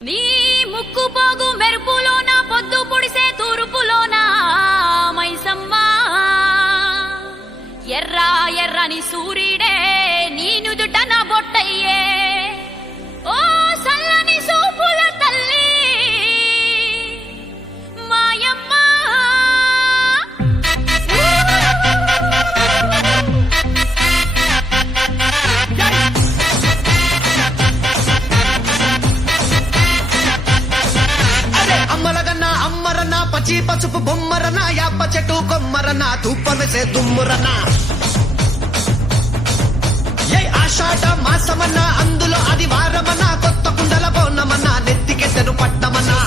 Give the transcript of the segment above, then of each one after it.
నీ ముక్కు పోగు మెరుపులోన పొద్దు పొడిసే తూర్పులోన మైసమ్మా ఎర్ర ఎర్రని సూర్యుడే నీ నుదుట నా బొట్టయ్యే ఓ సల్లని సూపుల తల్లి మాయమ్మా అమ్మలగన్నా అమ్మరన్నా పచ్చి పసుపు బొమ్మరన్నా యాప చెట్టు కొమ్మరన్నా తూపమెసే దుమ్మురన్నా ఏ ఆషాఢ మాసమన్నా అందులో అది వారమన్నా కొత్త కుండల బోనమన్నా నెత్తికెసెను పట్టమన్నా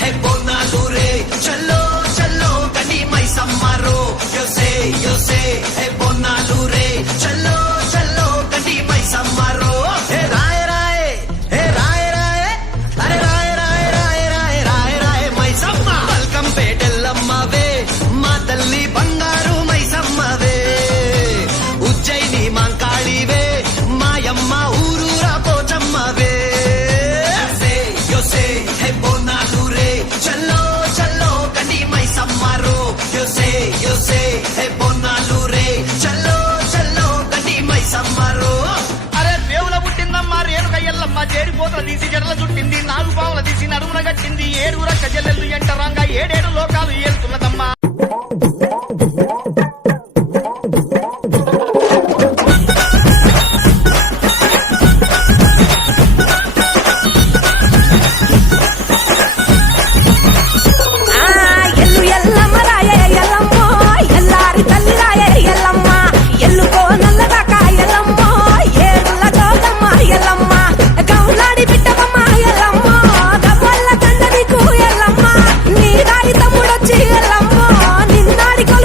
హే బోనాలు రే చల్లో చల్లో గని మైసమ్మరో యోసే హే బోనాలు రే చల్లో చల్లో గని మైసమ్మరో హే రాయ రాయ హే రాయ రాయ అరే రాయ రాయ రాయ రాయ రాయ రాయ మైసమ్మ వెల్కమ్ పేటెల్లమ్మవే మా తల్లి బంగారు మైసమ్మవే ఉజ్జయిని మాంకాళివే మాయమ్మ ఊరూరా పోచమ్మవే యోసే హే బోనాలు రే చల్లో చల్లో గని మైసమ్మరో యోసే హే బోనాలు రే చల్లో చల్లో గని మైసమ్మరో అరే దేవుల పుట్టిందమ్మా రేణుక ఎల్లమ్మ చేరిపోతల తీసి జడల చుట్టింది నాలుగు పావుల తీసి నడుమున గట్టింది ఏడుగుర కజల్లెల్లు ఎంటరంగా ఏడేడు లోకాలు ఏలుతున్నదమ్మా ఎల్లు ఎల్లమ్మ రాయే ఎల్లమ్మో ఎల్లారి తల్లి రాయే ఎల్లమ్మ ఎల్లుకో నల్లదాక ఎల్లమ్మ ఏడుల గౌదమ్మ ఎల్లమ్మ గౌలాడి బిడ్డవమ్మ ఎల్లమ్మ గవ్వల్ల తండ్రికి ఎల్లమ్మ నీ దాడి తమ్ముడొచ్చి ఎల్లమ్మ నిన్నాడికో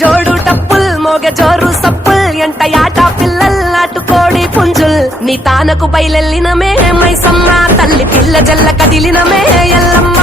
జోడు టప్పుల్ మోగ జోరు సప్పుల్ ఎంట యాట పిల్లల్ నాటుకోడి పుంజుల్ నీ తానకు బయలెల్లినమే మైసమ్మ తల్లి పిల్ల జల్ల కదిలినమే ఎల్లమ్మ